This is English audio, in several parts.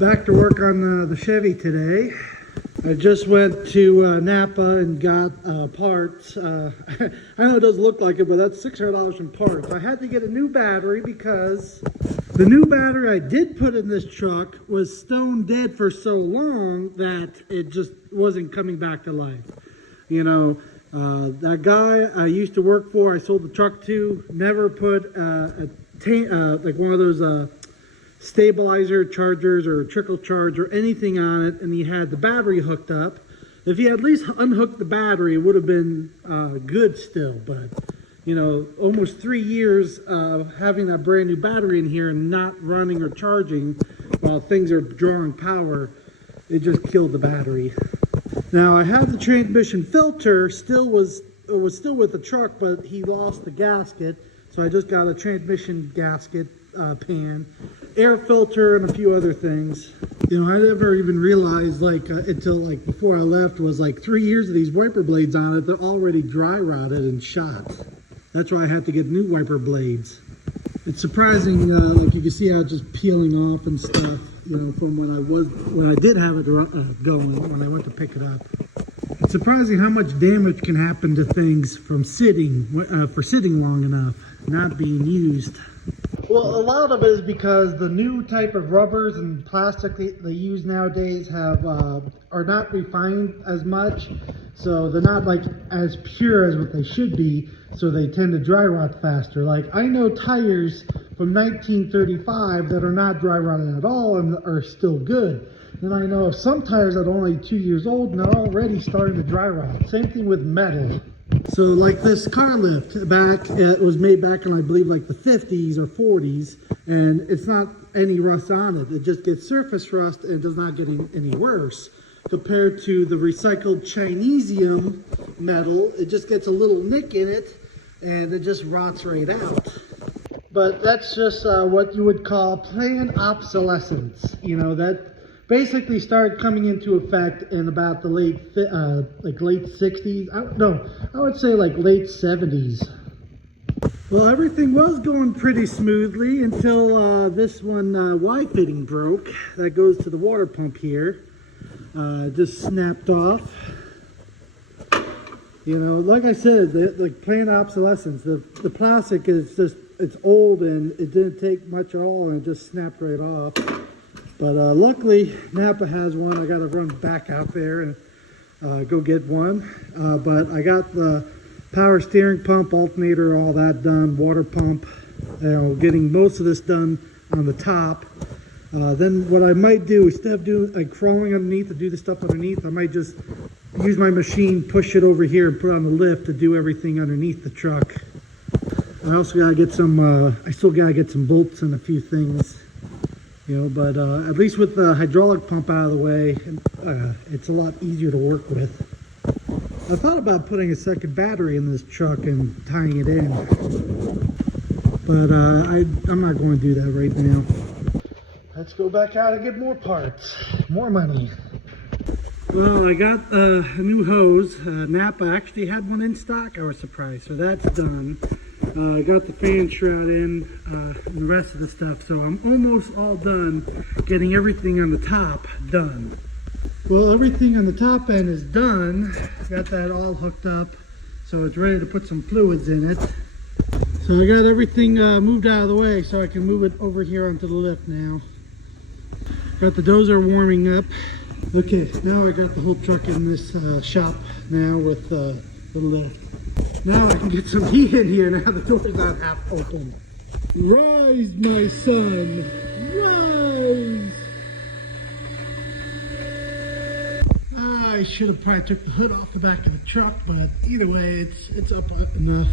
Back to work on the Chevy today. I just went to Napa and got parts. I know it doesn't look like it, but that's $600 in parts. I had to get a new battery because the new battery I did put in this truck was stone dead for so long that it just wasn't coming back to life. You know, that guy I used to work for, I sold the truck to, never put like one of those stabilizer chargers or trickle charge or anything on it, and he had the battery hooked up. If he at least unhooked the battery, it would have been good still, but you know, almost 3 years having that brand new battery in here and not running or charging while things are drawing power, it just killed the battery. Now I have the transmission filter, it was still with the truck, but he lost the gasket, so I just got a transmission gasket pan, air filter, and a few other things. You know, I never even realized until before I left was 3 years of these wiper blades on it. They're already dry rotted and shot. That's why I had to get new wiper blades. It's surprising, like you can see how it's just peeling off and stuff, you know, from when I did have it going, when I went to pick it up. It's surprising how much damage can happen to things from sitting, for sitting long enough, not being used. Well, a lot of it is because the new type of rubbers and plastic they use nowadays are not refined as much, so they're not as pure as what they should be, so they tend to dry rot faster. Like, I know tires from 1935 that are not dry rotted at all and are still good. Then I know of some tires that are only 2 years old and they're already starting to dry rot. Same thing with metal. So like this car lift it was made back in, I believe, the 50s or 40s, and it's not any rust on it. It just gets surface rust and does not get any worse. Compared to the recycled Chinesium metal, it just gets a little nick in it and it just rots right out. But that's just what you would call planned obsolescence. You know, that basically started coming into effect in about the late 60s. I would say late 70s. Well, everything was going pretty smoothly until this one Y fitting broke. That goes to the water pump here. Just snapped off. You know, like I said, planned obsolescence. The plastic is it's old and it didn't take much at all, and it just snapped right off. But luckily, Napa has one. I got to run back out there and go get one. But I got the power steering pump, alternator, all that done, water pump. You know, getting most of this done on the top. Then what I might do, instead of doing crawling underneath to do the stuff underneath, I might just use my machine, push it over here, and put it on the lift to do everything underneath the truck. I also gotta get some. I still gotta get some bolts and a few things. You know, but at least with the hydraulic pump out of the way, it's a lot easier to work with. I thought about putting a second battery in this truck and tying it in, but I'm not going to do that right now. Let's go back out and get more parts, more money. Well, I got a new hose. Napa actually had one in stock. I was surprised, so that's done. I got the fan shroud in and the rest of the stuff, so I'm almost all done getting everything on the top done. Well, everything on the top end is done. Got that all hooked up, so it's ready to put some fluids in it. So I got everything moved out of the way so I can move it over here onto the lift now. Got the dozer warming up. Okay, now I got the whole truck in this shop now with the lift. Now I can get some heat in here now the door's not half open. Rise, my son, rise! I should have probably took the hood off the back of the truck, but either way, it's up enough.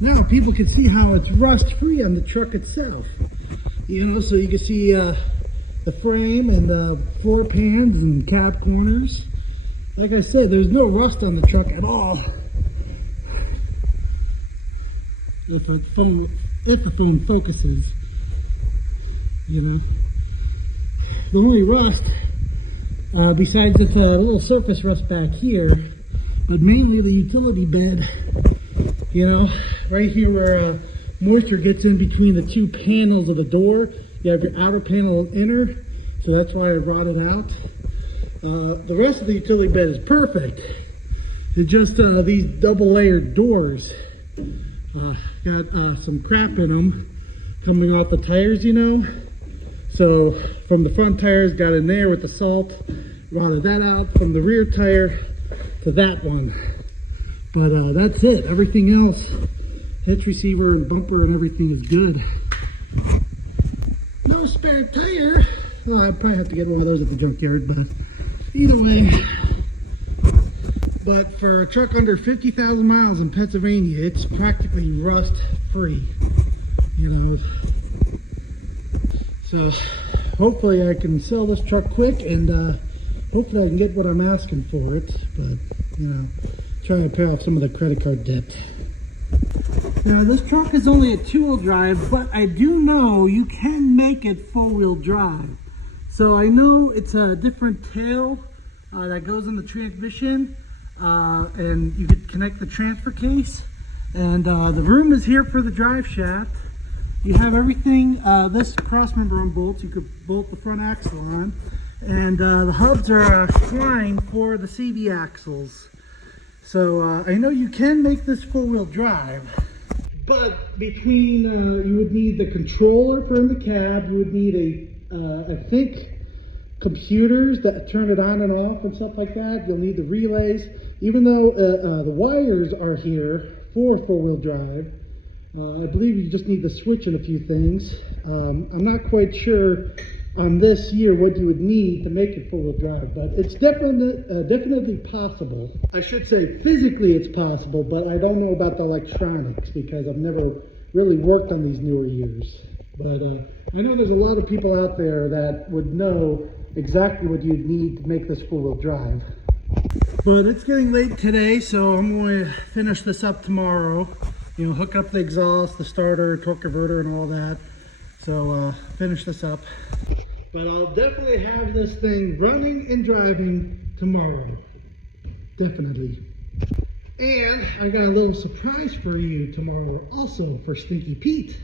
Now people can see how it's rust-free on the truck itself. You know, so you can see the frame and the floor pans and cab corners. Like I said, there's no rust on the truck at all. If the phone focuses, you know. The only rust, besides it's a little surface rust back here, but mainly the utility bed, you know, right here where moisture gets in between the two panels of the door. You have your outer panel and inner. So that's why I brought it out. The rest of the utility bed is perfect. It's just these double layered doors got some crap in them coming off the tires, you know. So from the front tires got in there with the salt, rotted that out from the rear tire to that one. But that's it. Everything else, hitch receiver and bumper and everything is good. No spare tire. Well, I'll probably have to get one of those at the junkyard, but either way. But for a truck under 50,000 miles in Pennsylvania, it's practically rust free, you know. So hopefully I can sell this truck quick, and hopefully I can get what I'm asking for it, but you know, try to pay off some of the credit card debt. Now this truck is only a 2-wheel drive, but I do know you can make it 4-wheel drive. So I know it's a different tail that goes in the transmission, and you could connect the transfer case, and the room is here for the drive shaft. You have everything, this cross member on bolts, you could bolt the front axle on, and the hubs are flying for the CV axles. So I know you can make this 4-wheel drive, but between, you would need the controller for in the cab, you would need I think, computers that turn it on and off and stuff like that. You'll need the relays, even though the wires are here for 4-wheel drive. I believe you just need to switch in a few things. I'm not quite sure on this year what you would need to make it 4-wheel drive, but it's definitely possible. I should say physically it's possible, but I don't know about the electronics because I've never really worked on these newer years. But I know there's a lot of people out there that would know exactly what you'd need to make this 4-wheel drive. But it's getting late today, so I'm going to finish this up tomorrow. You know, hook up the exhaust, the starter, torque converter, and all that. So finish this up. But I'll definitely have this thing running and driving tomorrow. Definitely. And I got a little surprise for you tomorrow also for Stinky Pete.